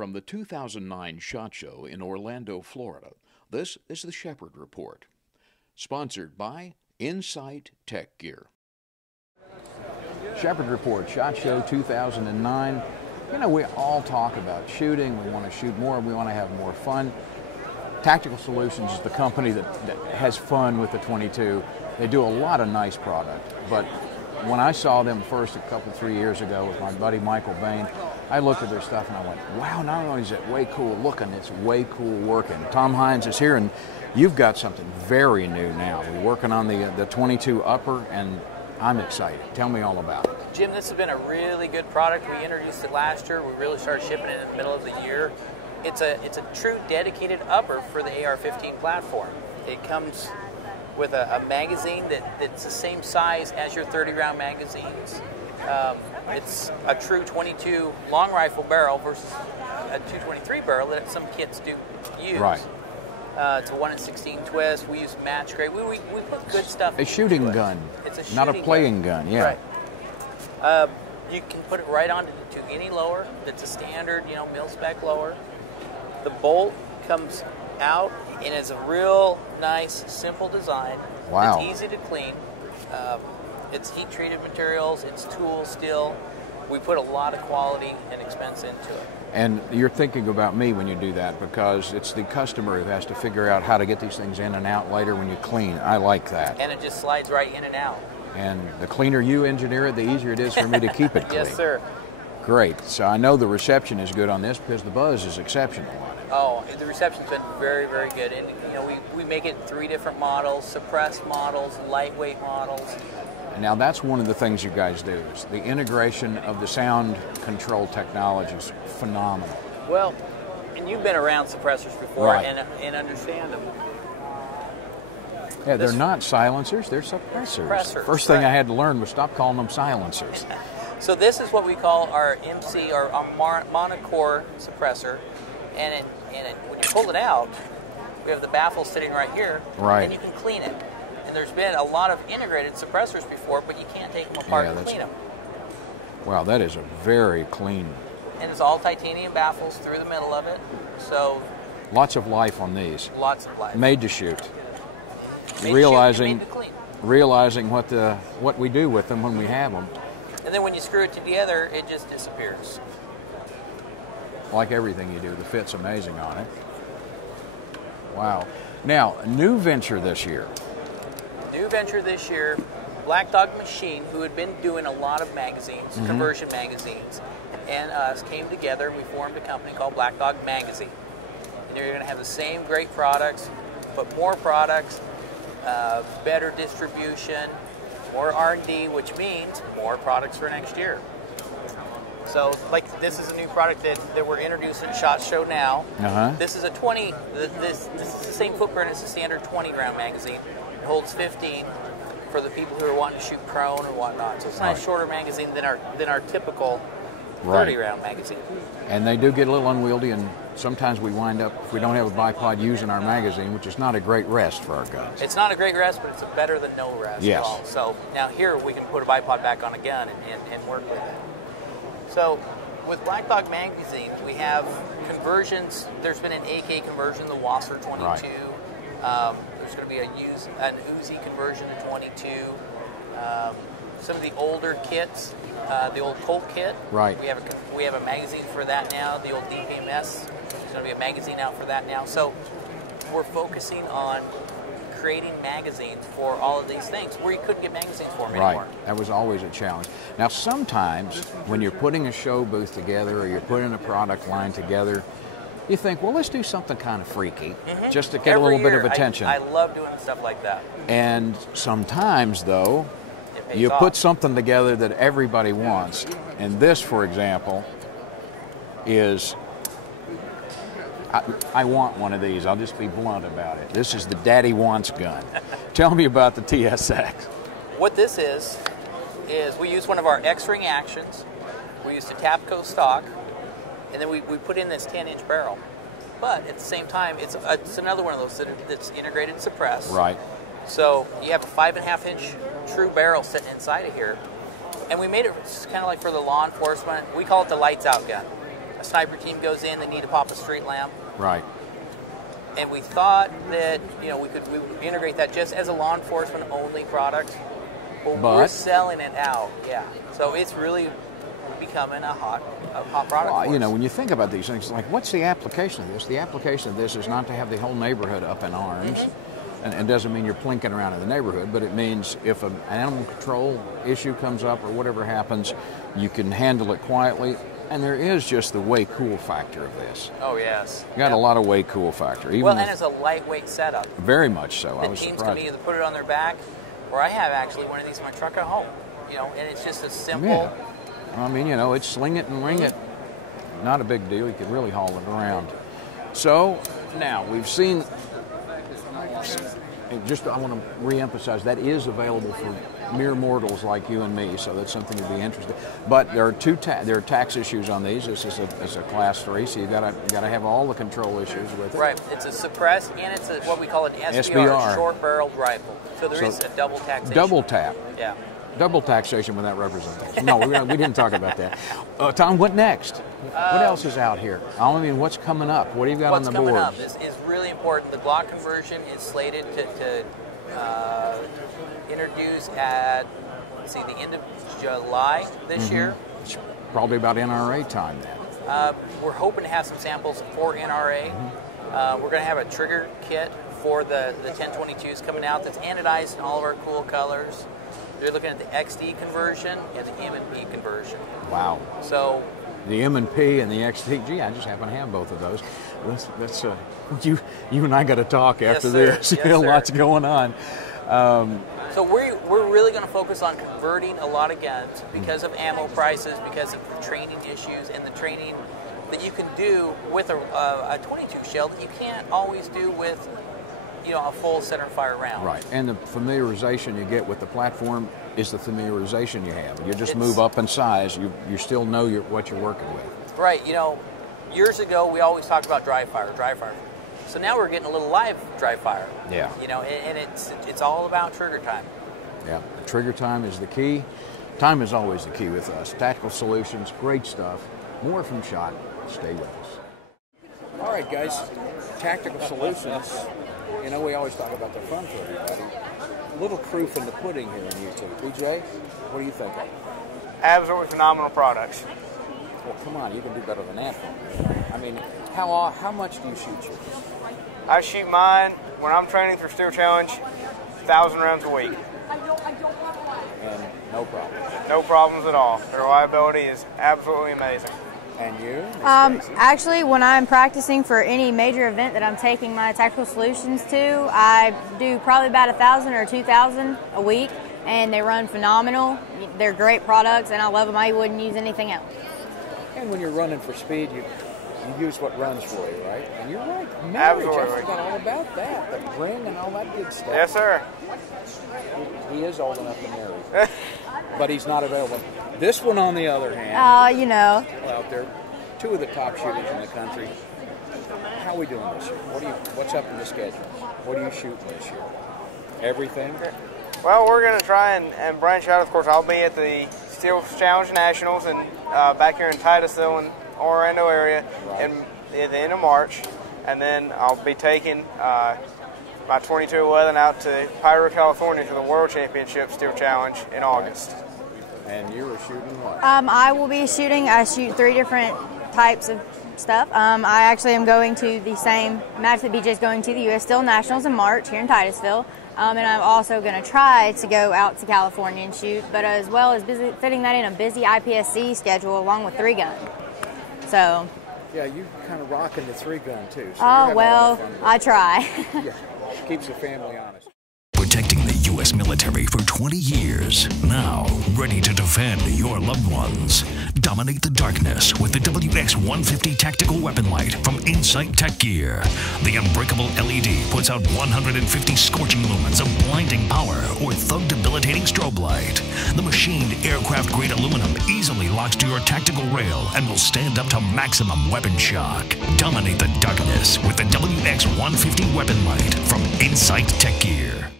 From the 2009 SHOT Show in Orlando, Florida, this is the Shepherd Report, sponsored by Insight Tech Gear. Shepherd Report, SHOT Show 2009. You know, we all talk about shooting. We want to shoot more. We want to have more fun. Tactical Solutions is the company that has fun with the 22. They do a lot of nice product, but when I saw them first a couple, 3 years ago with my buddy Michael Bain, I looked at their stuff and I went, wow, not only is it way cool looking, it's way cool working. Tom Hines is here, and you've got something very new now. We're working on the 22 upper, and I'm excited. Tell me all about it. Jim, this has been a really good product. We introduced it last year. We really started shipping it in the middle of the year. It's a true dedicated upper for the AR-15 platform. It comes with a magazine that's the same size as your 30-round magazines. It's a true 22 long rifle barrel versus a 223 barrel that some kits do use. Right. It's a 1-in-16 twist. We use match grade. We put good stuff. A shooting gun. It's a shooting not a playing gun. Yeah. Right. You can put it right onto any lower. That's a standard, mil-spec lower. The bolt comes out and it's a real nice, simple design. Wow. It's easy to clean. It's heat-treated materials. It's tool steel. We put a lot of quality and expense into it. And you're thinking about me when you do that, because it's the customer who has to figure out how to get these things in and out later when you clean. I like that. And it just slides right in and out. And the cleaner you engineer it, the easier it is for me to keep it clean. Yes, sir. Great. So I know the reception is good on this because the buzz is exceptional on it. Oh, the reception's been very, very good. And we make it in 3 different models: suppressed models, lightweight models. Now that's one of the things you guys do, is the integration of the sound control technology is phenomenal. Well, and you've been around suppressors before, right, and understand them. Yeah, they're not silencers, they're suppressors. First thing right. I had to learn was stop calling them silencers. So this is what we call our MC, or our monocore suppressor, and when you pull it out, we have the baffle sitting right here, right, and you can clean it. And there's been a lot of integrated suppressors before, but you can't take them apart and clean them. Wow, that is a very clean. And it's all titanium baffles through the middle of it, so lots of life on these. Lots of life. Made to shoot. Realizing what we do with them when we have them. And then when you screw it together, it just disappears. Like everything you do, the fit's amazing on it. Wow. Now, a new venture this year. New venture this year, Black Dog Machine, who had been doing a lot of magazines, conversion magazines, and us came together and we formed a company called Black Dog Magazine. And they're going to have the same great products, but more products, better distribution, more R&D, which means more products for next year. So, like, this is a new product that we're introducing at SHOT Show now. This is a 20. This is the same footprint as a standard 20-round magazine. It holds 15 for the people who are wanting to shoot prone or whatnot. So it's a nice shorter magazine than our typical 30-round magazine. And they do get a little unwieldy, and sometimes we wind up, if we don't have a bipod, using our magazine, which is not a great rest for our guns. It's not a great rest, but it's better than no rest yes. at all. So now here we can put a bipod back on a gun and work with it. So with Black Dog Magazine, we have conversions. There's been an AK conversion, the Wasser 22. Right. There's going to be an Uzi conversion to 22. Some of the older kits, the old Colt kit. Right. We have a magazine for that now. The old DPMS. There's going to be a magazine out for that now. So we're focusing on creating magazines for all of these things where you couldn't get magazines for them anymore. Right. That was always a challenge. Now, sometimes when you're putting a show booth together or you're putting a product line together, you think, well, let's do something kind of freaky just to get a little bit of attention. I love doing stuff like that. And sometimes, though, you put something together that everybody wants. And this, for example, is... I want one of these. I'll just be blunt about it. This is the Daddy Wants gun. Tell me about the TSX. What this is we use one of our X-ring actions. We use the Tapco stock, and then we put in this 10-inch barrel. But at the same time, it's another one of those that's integrated suppress. Right. So you have a 5.5-inch true barrel sitting inside of here. And we made it kind of like for the law enforcement. We call it the lights out gun. a sniper team goes in, they need to pop a street lamp. Right. And we thought that, you know, we would integrate that just as a law enforcement only product. But we're selling it out, yeah. So it's really becoming a hot product. Well, you know, when you think about these things, like, what's the application of this? The application of this is not to have the whole neighborhood up in arms. And doesn't mean you're plinking around in the neighborhood, but it means if an animal control issue comes up or whatever happens, you can handle it quietly. And there is just the way cool factor of this. Oh, yes. You got a lot of way cool factor. Even and it's a lightweight setup. Very much so. I was teams surprised. can either put it on their back, or I have actually one of these in my truck at home. You know, and it's just a simple. Yeah. I mean, you know, it's sling it and ring it. Not a big deal. You could really haul it around. So now we've seen. Just I want to re-emphasize that is available for mere mortals like you and me, so that's something to be interested. But there are there are tax issues on these. This is a class 3, so you got to have all the control issues with it. Right. It's a suppress, and it's what we call an SBR. Short-barreled rifle. So there is a double taxation. Double tap. Yeah. Double taxation without representation. No, we didn't talk about that. Tom, what next? What else is out here? I mean, what's coming up? What do you got on the board? What's coming up is really important. The Glock conversion is slated to introduce at, let's see, the end of July this year. It's probably about NRA time then. We're hoping to have some samples for NRA. We're going to have a trigger kit for the 1022s coming out that's anodized in all of our cool colors. They're looking at the XD conversion and the M&P conversion. Wow. So the M&P and the XD, gee, I just happen to have both of those. That's you and I got to talk after this. Yes, lots going on. So we're really going to focus on converting a lot of guns because of ammo prices, because of the training issues, and the training that you can do with a 22 shell that you can't always do with, you know, a full center fire round. Right, and the familiarization you get with the platform is the familiarization you have. You just move up in size, you still know what you're working with. Right, you know, years ago we always talked about dry fire. So now we're getting a little live dry fire. Yeah. You know, and it's all about trigger time. Yeah, trigger time is the key. Time is always the key with us. Tactical Solutions, great stuff. More from SHOT. Stay with us. All right, guys, Tactical Solutions. You know, we always talk about the fun for everybody. Little proof in the pudding here on YouTube. PJ, what do you think? Absolutely phenomenal products. Well, come on, you can do better than that for me. I mean, how much do you shoot yours? I shoot mine when I'm training for Steel Challenge, 1,000 rounds a week. And no problems. No problems at all. The reliability is absolutely amazing. And you? Actually, when I'm practicing for any major event that I'm taking my Tactical Solutions to, I do probably about 1,000 or 2,000 a week, and they run phenomenal. They're great products, and I love them. I wouldn't use anything else. And when you're running for speed, you use what runs for you, right? And you're right. Marriage, Absolutely. I forgot all about that. The ring and all that good stuff. Yes, sir. He is old enough to marry. But he's not available. This one, on the other hand, you know. Well, they're two of the top shooters in the country. How are we doing this year? What's up in the schedule? What are you shooting this year? Everything? Well, we're going to try and branch out. Of course, I'll be at the Steel Challenge Nationals and back here in Titusville and Orlando area at the end of March. And then I'll be taking my 2211 out to Pyro, California for the World Championship Steel Challenge in August. And you were shooting what? I shoot 3 different types of stuff. I actually am going to the same, I'm actually just going to the U.S. Steel Nationals in March here in Titusville. And I'm also going to try to go out to California and shoot, but as well as fitting that in a busy IPSC schedule along with 3-gun. So. Yeah, you kind of rocking the 3-gun too. So I try. Yeah, keeps the family honest. Protecting the U.S. military for 20 years. Now, ready to defend your loved ones. Dominate the darkness with the WX-150 Tactical Weapon Light from Insight Tech Gear. The unbreakable LED puts out 150 scorching lumens of blinding power or thug-debilitating strobe light. The machined aircraft-grade aluminum easily locks to your tactical rail and will stand up to maximum weapon shock. Dominate the darkness with the WX-150 Weapon Light from Insight Tech Gear.